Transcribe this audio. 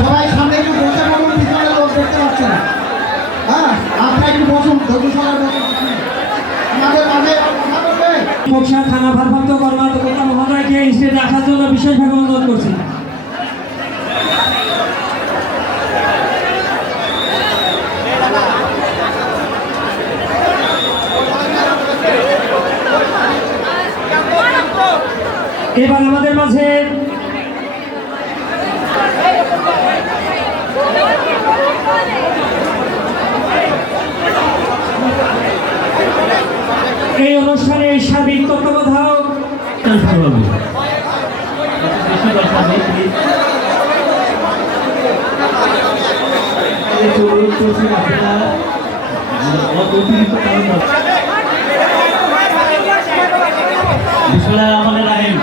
সবাই সামনে একটু বসে বলুন, পিছনে লোক দেখতে পাচ্ছে না। হ্যাঁ, আপনারা একটু বসুন, ধৈর্য সহকারে বসুন। আমাদের মাঝে কথা বলবে বক্সা থানা ভারপ্রাপ্ত কর্মকর্তা মহোদয়কে স্টেজে আসার জন্য বিশেষভাবে অনুরোধ করছি। এবার আমাদের মাঝে এই অনুষ্ঠানের সার্বিক তত্ত্বাবধায়ক বিসমুল্লাহির রহমানির রহিম।